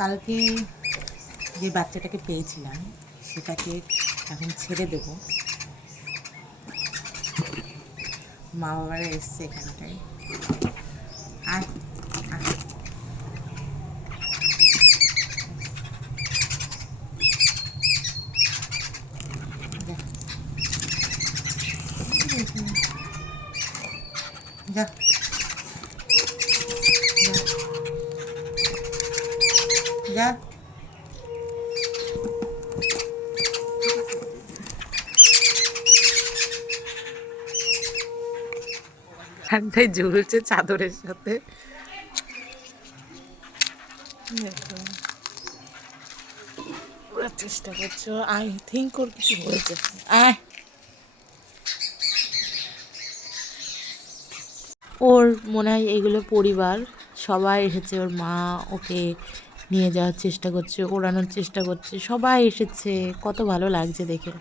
কালকে যে বাচ্চাটাকে পেয়েছিলাম সেটাকে এখন ছেড়ে দেব। মা বাবারা এসছে এখানটায়। আয় আয়। যা যা। ঠান্ডায় ঝুলছে চাদরের সাথে। চেষ্টা করছো। আই থিঙ্ক ওর কিছু হয়েছে। আয়। ওর মনে হয় এগুলো পরিবার, সবাই এসেছে। ওর মা ওকে নিয়ে যাওয়ার চেষ্টা করছে, ওড়ানোর চেষ্টা করছে, সবাই এসেছে। কত ভালো লাগছে দেখে।